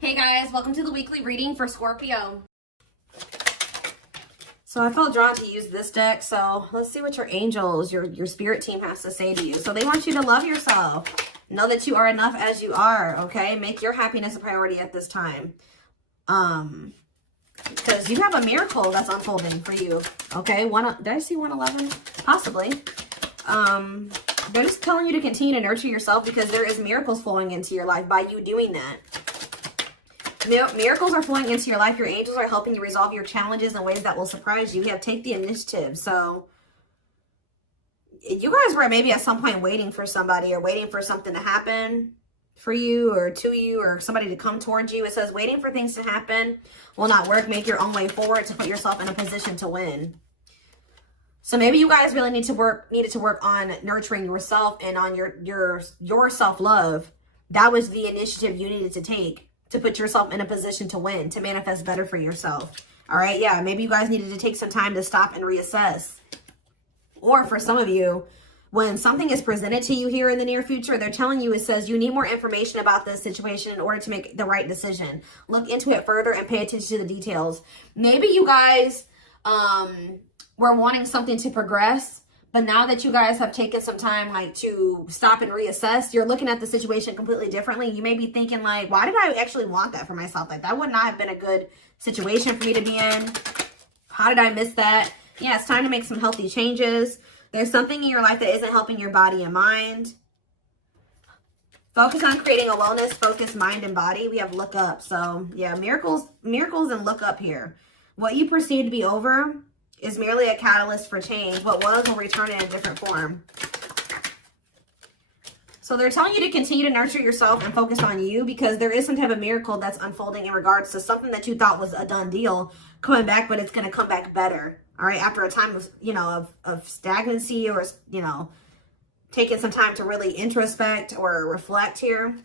Hey guys, welcome to the weekly reading for Scorpio. So I felt drawn to use this deck. So let's see what your angels, your spirit team has to say to you. So they want you to love yourself. Know that you are enough as you are, okay? Make your happiness a priority at this time. Because you have a miracle that's unfolding for you, okay? Did I see 111? Possibly. They're just telling you to continue to nurture yourself because there is miracles flowing into your life by you doing that. Miracles are flowing into your life. Your angels are helping you resolve your challenges in ways that will surprise you. You have take the initiative. So you guys were maybe at some point waiting for somebody or waiting for something to happen for you or to you or somebody to come towards you. It says waiting for things to happen will not work. Make your own way forward to put yourself in a position to win. So maybe you guys really needed to work on nurturing yourself and on your self-love. That was the initiative you needed to take to put yourself in a position to win, to manifest better for yourself. All right, yeah, maybe you guys needed to take some time to stop and reassess. Or for some of you, when something is presented to you here in the near future, they're telling you, it says you need more information about this situation in order to make the right decision. Look into it further and pay attention to the details. Maybe you guys were wanting something to progress, but now that you guys have taken some time like to stop and reassess, you're looking at the situation completely differently. You may be thinking like, why did I actually want that for myself? Like that would not have been a good situation for me to be in. How did I miss that? Yeah, it's time to make some healthy changes. There's something in your life that isn't helping your body and mind. Focus on creating a wellness focused mind and body. We have look up. So yeah, miracles and look up here. What you perceive to be over is merely a catalyst for change. What was will return in a different form. So they're telling you to continue to nurture yourself and focus on you because there is some type of miracle that's unfolding in regards to something that you thought was a done deal coming back, but it's going to come back better. All right. After a time of, of stagnancy or, taking some time to really introspect or reflect here.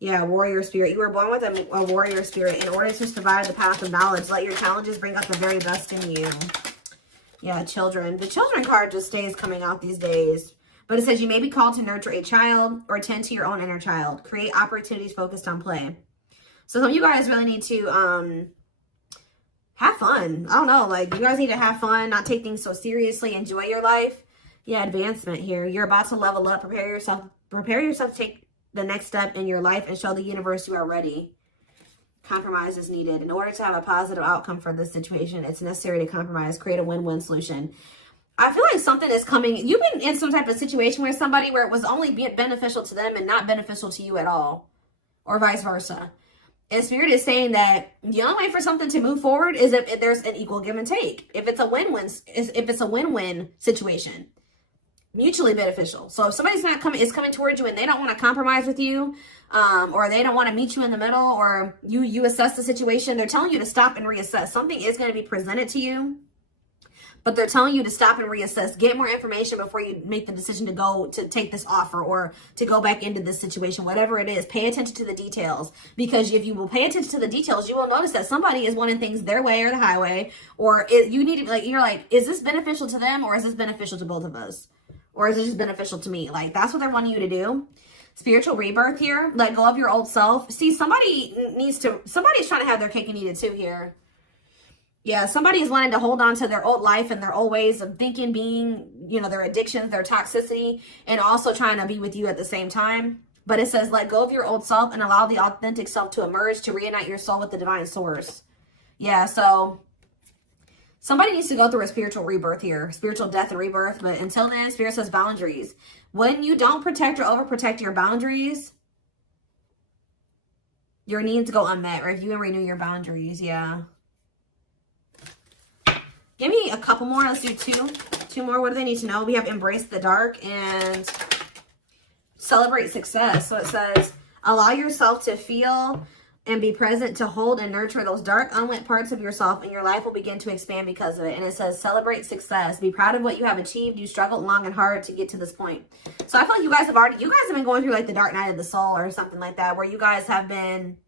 Yeah, warrior spirit. You were born with a warrior spirit. In order to survive the path of knowledge, let your challenges bring out the very best in you. Yeah, children. The children card just stays coming out these days. But it says you may be called to nurture a child or tend to your own inner child. Create opportunities focused on play. So some of you guys really need to have fun. I don't know. Like, you guys need to have fun, not take things so seriously. Enjoy your life. Yeah, advancement here. You're about to level up. Prepare yourself to take the next step in your life and show the universe you are ready. Compromise is needed. In order to have a positive outcome for this situation, it's necessary to compromise, create a win-win solution. I feel like something is coming. You've been in some type of situation with somebody where it was only beneficial to them and not beneficial to you at all, or vice versa. And Spirit is saying that the only way for something to move forward is if there's an equal give and take. If it's a win-win situation. Mutually beneficial. So if somebody's is coming towards you and they don't want to compromise with you, or they don't want to meet you in the middle, or you assess the situation, they're telling you to stop and reassess. Something is going to be presented to you, but they're telling you to stop and reassess. Get more information before you make the decision to take this offer or to go back into this situation, whatever it is. Pay attention to the details, because if you will pay attention to the details, you will notice that somebody is wanting things their way or the highway, or you need to you're like, is this beneficial to them or is this beneficial to both of us? Or is it just beneficial to me? Like, that's what they're wanting you to do. Spiritual rebirth here. Let go of your old self. See, somebody's trying to have their cake and eat it too here. Yeah, somebody is wanting to hold on to their old life and their old ways of thinking, being, their addictions, their toxicity, and also trying to be with you at the same time. But it says, let go of your old self and allow the authentic self to emerge, to reunite your soul with the divine source. Yeah, so somebody needs to go through a spiritual rebirth here, spiritual death and rebirth. But until then, Spirit says boundaries. When you don't protect or overprotect your boundaries, your needs go unmet. Review and renew your boundaries. Yeah. Give me a couple more. Let's do two more. What do they need to know? We have embrace the dark and celebrate success. So it says, allow yourself to feel and be present to hold and nurture those dark, unlit parts of yourself, and your life will begin to expand because of it. And it says, celebrate success. Be proud of what you have achieved. You struggled long and hard to get to this point. So I feel like you guys have been going through like the dark night of the soul or something like that, where you guys have been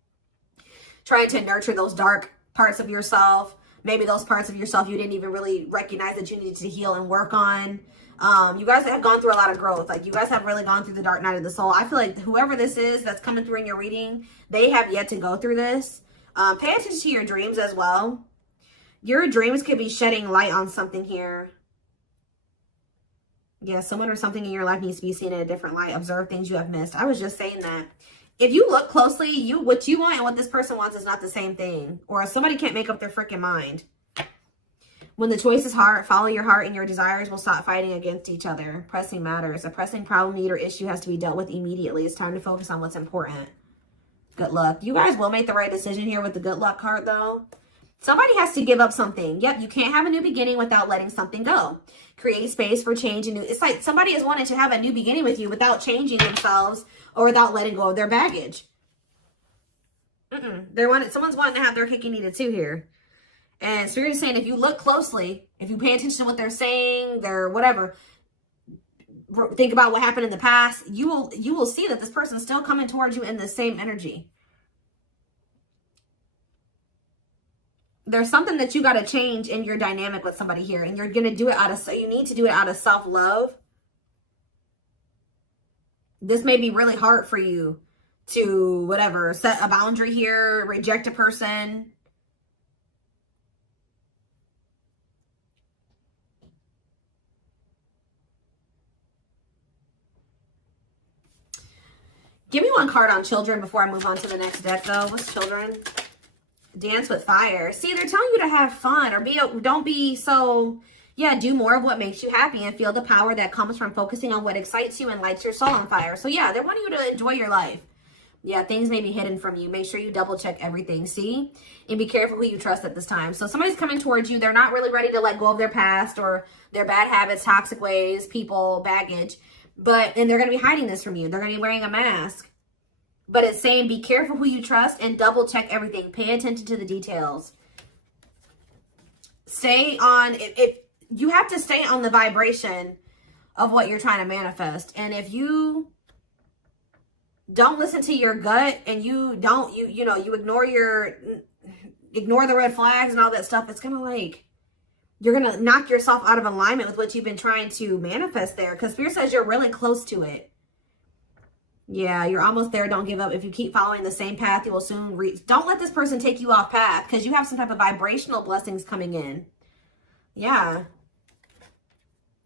trying to nurture those dark parts of yourself. Maybe those parts of yourself you didn't even really recognize that you needed to heal and work on. You guys have gone through a lot of growth. Like, you guys have really gone through the dark night of the soul. I feel like whoever this is that's coming through in your reading, they have yet to go through this. Pay attention to your dreams as well. Your dreams could be shedding light on something here. Yeah, someone or something in your life needs to be seen in a different light. Observe things you have missed. I was just saying that. If you look closely, what you want and what this person wants is not the same thing. Or somebody can't make up their freaking mind. When the choice is hard, follow your heart and your desires will stop fighting against each other. Pressing matters. A pressing problem, need, or issue has to be dealt with immediately. It's time to focus on what's important. Good luck. You guys will make the right decision here with the good luck card, though. Somebody has to give up something. Yep, you can't have a new beginning without letting something go. Create space for change. And new. It's like somebody is wanting to have a new beginning with you without changing themselves or without letting go of their baggage. Someone's wanting to have their cake and eat it too here. And Spirit is saying, if you look closely, if you pay attention to what they're saying, their whatever, think about what happened in the past, you will see that this person's still coming towards you in the same energy. There's something that you got to change in your dynamic with somebody here, and you're going to do it you need to do it out of self-love. This may be really hard for you to, whatever, set a boundary here, reject a person. Give me one card on children before I move on to the next deck, though. What's children? Dance with fire. See, they're telling you to have fun or don't be so, yeah, do more of what makes you happy and feel the power that comes from focusing on what excites you and lights your soul on fire. So, yeah, they want you to enjoy your life. Yeah, things may be hidden from you. Make sure you double check everything, see? And be careful who you trust at this time. So somebody's coming towards you. They're not really ready to let go of their past or their bad habits, toxic ways, people, baggage. And they're going to be hiding this from you. They're going to be wearing a mask. But it's saying be careful who you trust and double check everything. Pay attention to the details. Stay on, you have to stay on the vibration of what you're trying to manifest. And if you don't listen to your gut and you ignore the red flags and all that stuff, it's going to like, you're going to knock yourself out of alignment with what you've been trying to manifest there. Because Spirit says you're really close to it. Yeah, you're almost there. Don't give up. If you keep following the same path, you will soon reach. Don't let this person take you off path because you have some type of vibrational blessings coming in. Yeah.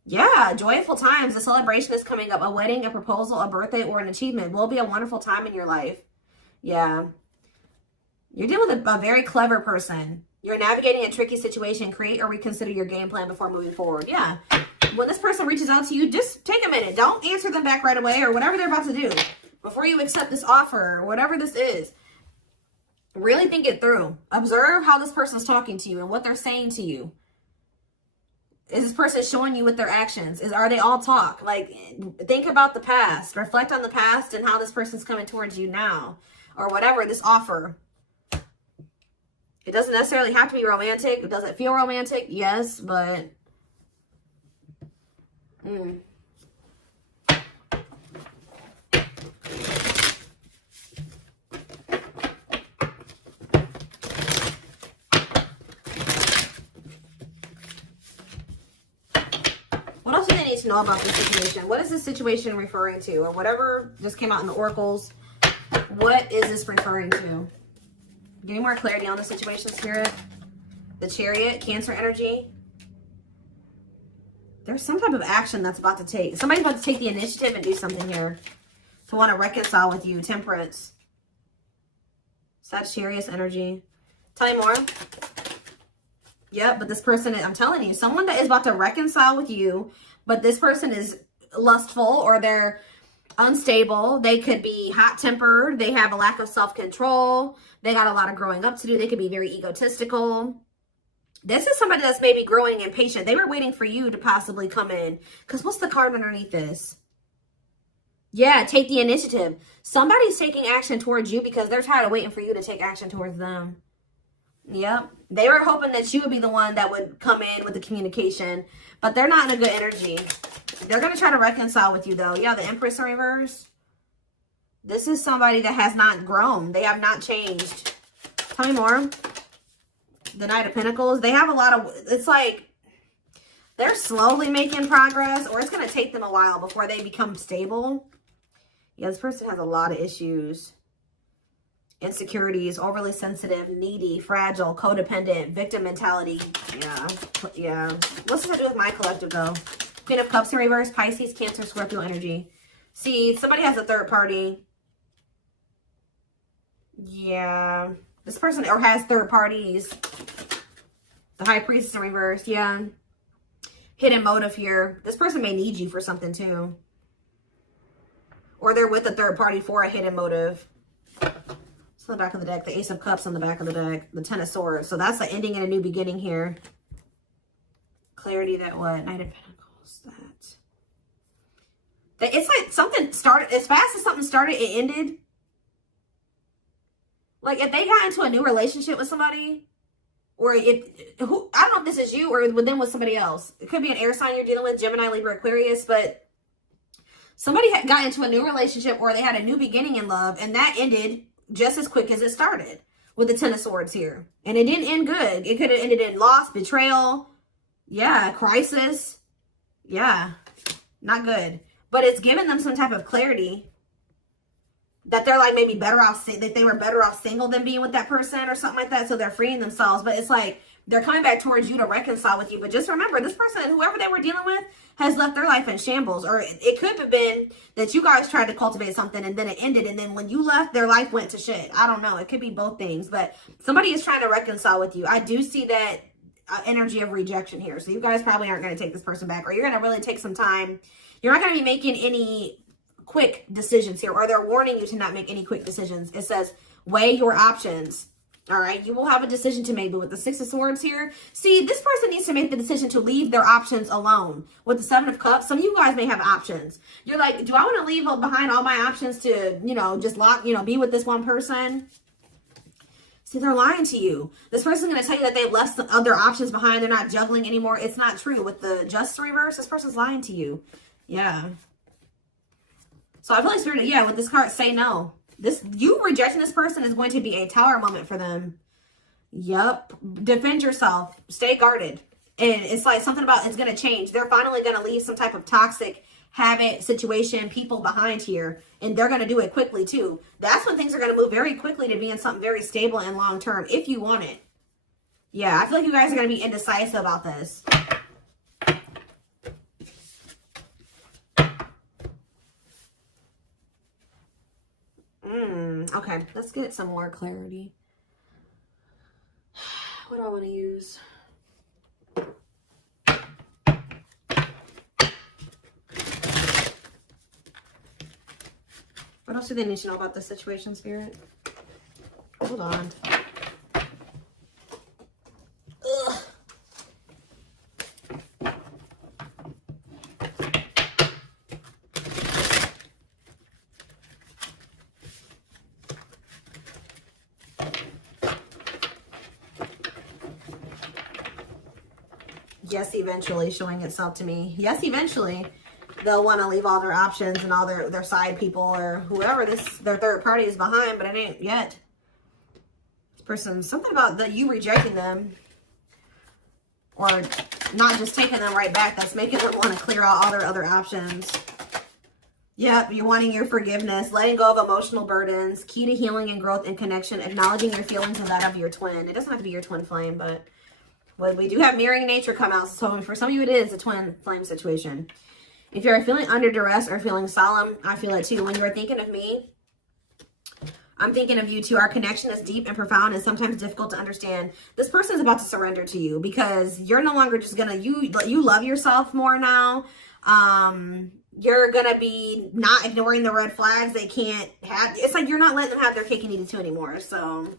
Yeah, joyful times. A celebration is coming up. A wedding, a proposal, a birthday, or an achievement will be a wonderful time in your life. Yeah. You're dealing with a very clever person. You're navigating a tricky situation. Create or reconsider your game plan before moving forward. Yeah. When this person reaches out to you, just take a minute. Don't answer them back right away or whatever they're about to do before you accept this offer or whatever this is. Really think it through. Observe how this person's talking to you and what they're saying to you. Is this person showing you with their actions? Are they all talk? Like, think about the past. Reflect on the past and how this person's coming towards you now or whatever, this offer. It doesn't necessarily have to be romantic. Does it feel romantic? Yes, but... What else do they need to know about this situation? What is this situation referring to? Or whatever just came out in the oracles. What is this referring to? Give me more clarity on the situation, Spirit. The Chariot, Cancer energy. There's some type of action that's about to take. Somebody's about to take the initiative and do something here. To want to reconcile with you. Temperance. Sagittarius energy. Tell me more. Yep, but this person, I'm telling you, someone that is about to reconcile with you, but this person is lustful or they're unstable. They could be hot-tempered. They have a lack of self-control. They got a lot of growing up to do. They could be very egotistical. This is somebody that's maybe growing impatient. They were waiting for you to possibly come in. Because what's the card underneath this? Yeah, take the initiative. Somebody's taking action towards you because they're tired of waiting for you to take action towards them. Yep. They were hoping that you would be the one that would come in with the communication. But they're not in a good energy. They're going to try to reconcile with you, though. Yeah, the Empress in reverse. This is somebody that has not grown. They have not changed. Tell me more. The Knight of Pentacles. They have a lot of... It's like... They're slowly making progress, or it's going to take them a while before they become stable. Yeah, this person has a lot of issues. Insecurities, overly sensitive, needy, fragile, codependent, victim mentality. Yeah. What's this have to do with my collective, though? Queen of Cups in reverse, Pisces, Cancer, Scorpio energy. See, somebody has a third party. Yeah. This person or has third parties. The High Priestess in reverse. Yeah. Hidden motive here. This person may need you for something too. Or they're with a third party for a hidden motive. So the back of the deck. The Ace of Cups on the back of the deck. The Ten of Swords. So that's the ending and a new beginning here. Clarity that what? Knight of Pentacles. That. It's like something started. As fast as something started, it ended. Like, if they got into a new relationship with somebody, or I don't know if this is you or with them with somebody else. It could be an air sign you're dealing with, Gemini, Libra, Aquarius, but somebody got into a new relationship or they had a new beginning in love, and that ended just as quick as it started with the Ten of Swords here. And it didn't end good. It could have ended in loss, betrayal, yeah, crisis. Yeah, not good. But it's given them some type of clarity that they're like maybe better off, that they were better off single than being with that person or something like that. So they're freeing themselves. But it's like they're coming back towards you to reconcile with you. But just remember, this person, whoever they were dealing with, has left their life in shambles. Or it could have been that you guys tried to cultivate something and then it ended. And then when you left, their life went to shit. I don't know. It could be both things. But somebody is trying to reconcile with you. I do see that energy of rejection here. So you guys probably aren't going to take this person back. Or you're going to really take some time. You're not going to be making any quick decisions here, or they're warning you to not make any quick decisions. It says weigh your options. All right, you will have a decision to make. But with the Six of Swords here, see, this person needs to make the decision to leave their options alone. With the Seven of Cups, some of you guys may have options. You're like, do I want to leave behind all my options to, just be with this one person? See, they're lying to you. This person's going to tell you that they've left some other options behind. They're not juggling anymore. It's not true. With the Justice reverse, this person's lying to you. Yeah. So I feel like Spirit, with this card, say no. You rejecting this person is going to be a tower moment for them. Yep. Defend yourself. Stay guarded. And it's like something about it's going to change. They're finally going to leave some type of toxic habit, situation, people behind here. And they're going to do it quickly too. That's when things are going to move very quickly to be in something very stable and long term if you want it. Yeah, I feel like you guys are going to be indecisive about this. Okay, let's get some more clarity. What do I want to use? What else do they need to know about the situation, Spirit? Hold on. Ugh. Yes, eventually showing itself to me. Yes, eventually they'll want to leave all their options and all their side people or whoever their third party is behind, but it ain't yet. This person, something about you rejecting them or not just taking them right back, that's making them want to clear out all their other options. Yep, you're wanting your forgiveness, letting go of emotional burdens, key to healing and growth and connection, acknowledging your feelings and that of your twin. It doesn't have to be your twin flame, but well, we do have mirroring nature come out. So for some of you, it is a twin flame situation. If you're feeling under duress or feeling solemn, I feel it too. When you're thinking of me, I'm thinking of you too. Our connection is deep and profound and sometimes difficult to understand. This person is about to surrender to you because you're no longer just gonna, you love yourself more now. You're gonna be not ignoring the red flags. They can't have, it's like you're not letting them have their cake and eat it too anymore. So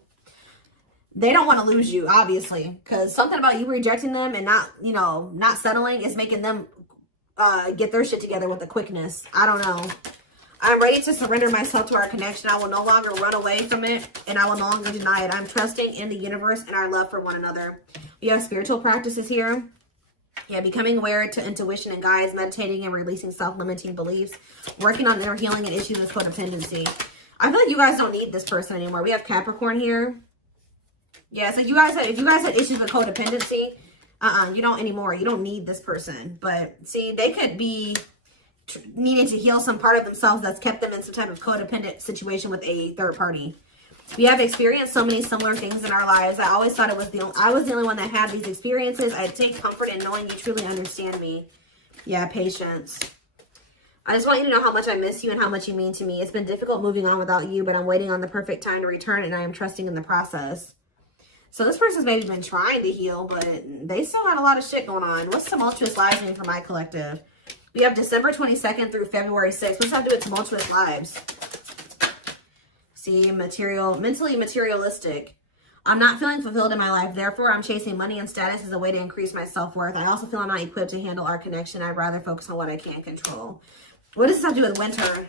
they don't want to lose you, obviously, because something about you rejecting them and not settling is making them get their shit together with a quickness. I don't know. I'm ready to surrender myself to our connection. I will no longer run away from it, and I will no longer deny it. I'm trusting in the universe and our love for one another. We have spiritual practices here. Yeah, becoming aware to intuition and guides, meditating and releasing self-limiting beliefs, working on inner healing and issues with codependency. I feel like you guys don't need this person anymore. We have Capricorn here. Yeah, so if you guys had issues with codependency, You don't anymore. You don't need this person. But see, they could be needing to heal some part of themselves that's kept them in some type of codependent situation with a third party. We have experienced so many similar things in our lives. I always thought I was the only one that had these experiences. I take comfort in knowing you truly understand me. Yeah, patience. I just want you to know how much I miss you and how much you mean to me. It's been difficult moving on without you, but I'm waiting on the perfect time to return, and I am trusting in the process. So this person's maybe been trying to heal, but they still had a lot of shit going on. What's tumultuous lives mean for my collective? We have December 22nd through February 6th. What's that do with tumultuous lives? See, mentally materialistic. I'm not feeling fulfilled in my life. Therefore, I'm chasing money and status as a way to increase my self-worth. I also feel I'm not equipped to handle our connection. I'd rather focus on what I can control. What does this have to do with winter?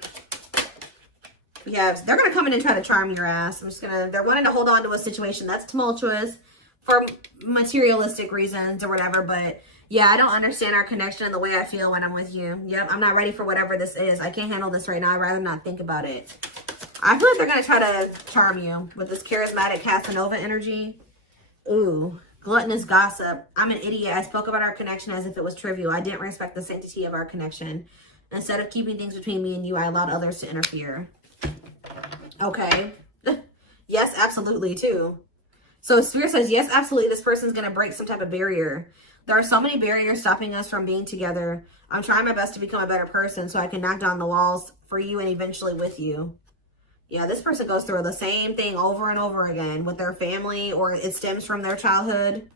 Yeah, they're going to come in and try to charm your ass. They're wanting to hold on to a situation that's tumultuous for materialistic reasons or whatever. But yeah, I don't understand our connection and the way I feel when I'm with you. Yep, I'm not ready for whatever this is. I can't handle this right now. I'd rather not think about it. I feel like they're going to try to charm you with this charismatic Casanova energy. Ooh, gluttonous gossip. I'm an idiot. I spoke about our connection as if it was trivial. I didn't respect the sanctity of our connection. Instead of keeping things between me and you, I allowed others to interfere. Okay. Yes, absolutely, too. So Spirit says, yes, absolutely, this person's going to break some type of barrier. There are so many barriers stopping us from being together. I'm trying my best to become a better person so I can knock down the walls for you and eventually with you. Yeah, this person goes through the same thing over and over again with their family, or it stems from their childhood.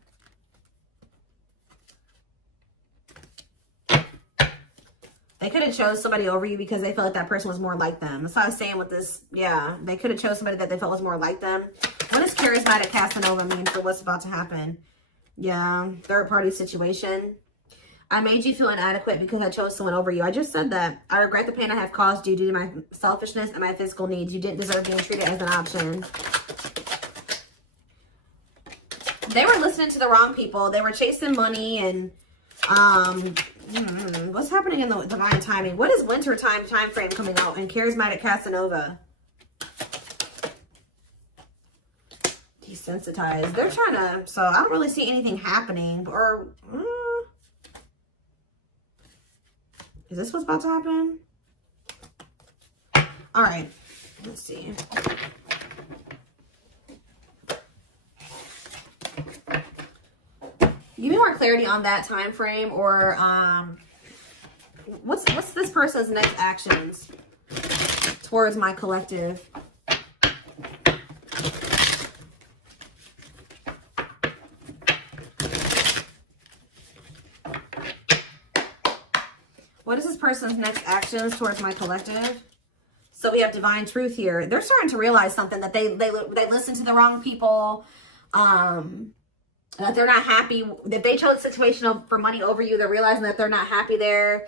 They could have chose somebody over you because they felt like that person was more like them. That's what I was saying with this. Yeah, they could have chose somebody that they felt was more like them. What does charismatic Casanova mean for what's about to happen? Yeah, third party situation. I made you feel inadequate because I chose someone over you. I just said that. I regret the pain I have caused you due to my selfishness and my physical needs. You didn't deserve being treated as an option. They were listening to the wrong people. They were chasing money and what's happening in the divine timing? What is winter time frame coming out in charismatic Casanova? Desensitized. They're trying to, so I don't really see anything happening. Or is this what's about to happen? All right, let's see. Give me more clarity on that time frame, or what's this person's next actions towards my collective? What is this person's next actions towards my collective? So we have divine truth here. They're starting to realize something, that they listen to the wrong people. That they're not happy, that they chose a situation for money over you. They're realizing that they're not happy there.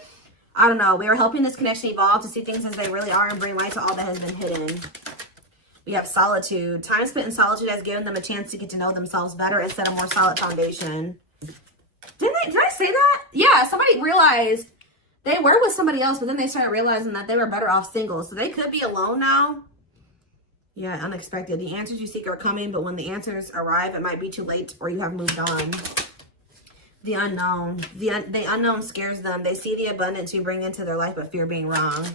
I don't know. We are helping this connection evolve to see things as they really are and bring light to all that has been hidden. We have solitude. Time spent in solitude has given them a chance to get to know themselves better and set a more solid foundation. Did I say that? Yeah, somebody realized they were with somebody else, but then they started realizing that they were better off single. So they could be alone now. Yeah, unexpected. The answers you seek are coming, but when the answers arrive, it might be too late or you have moved on. The unknown. The unknown scares them. They see the abundance you bring into their life, but fear being wrong.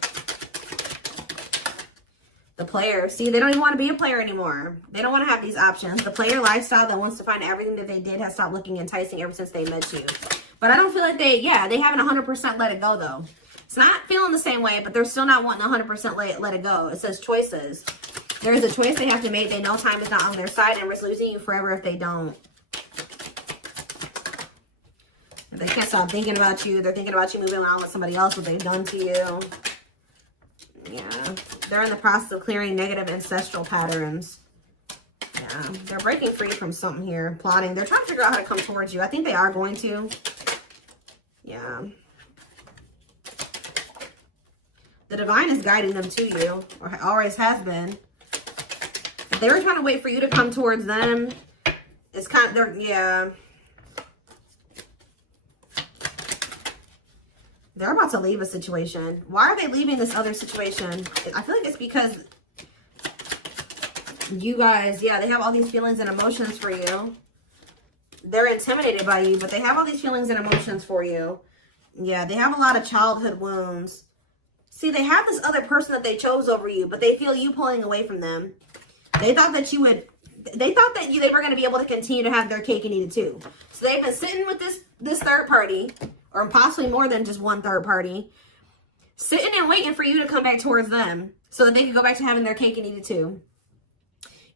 The player. See, they don't even want to be a player anymore. They don't want to have these options. The player lifestyle that wants to find everything that they did has stopped looking enticing ever since they met you. But I don't feel like they haven't 100% let it go, though. It's not feeling the same way, but they're still not wanting 100% let it go. It says choices. There is a choice they have to make. They know time is not on their side and risk losing you forever if they don't. They can't stop thinking about you. They're thinking about you moving around with somebody else, what they've done to you. Yeah. They're in the process of clearing negative ancestral patterns. Yeah. They're breaking free from something here. Plotting. They're trying to figure out how to come towards you. I think they are going to. Yeah. The divine is guiding them to you, or always has been. They were trying to wait for you to come towards them. It's kind of, yeah. They're about to leave a situation. Why are they leaving this other situation? I feel like it's because you guys, yeah, they have all these feelings and emotions for you. they're intimidated by you, but they have all these feelings and emotions for you. Yeah, they have a lot of childhood wounds. See, they have this other person that they chose over you, but they feel you pulling away from them. They thought that you would, they thought that they were going to be able to continue to have their cake and eat it too. So they've been sitting with this third party, or possibly more than just one third party, sitting and waiting for you to come back towards them so that they can go back to having their cake and eat it too.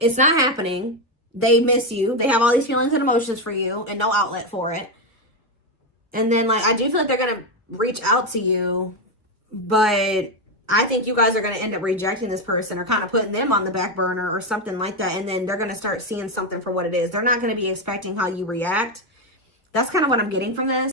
It's not happening. They miss you. They have all these feelings and emotions for you and no outlet for it. And then, like, I do feel like they're going to reach out to you, but I think you guys are going to end up rejecting this person or kind of putting them on the back burner or something like that. And then they're going to start seeing something for what it is. They're not going to be expecting how you react. That's kind of what I'm getting from this.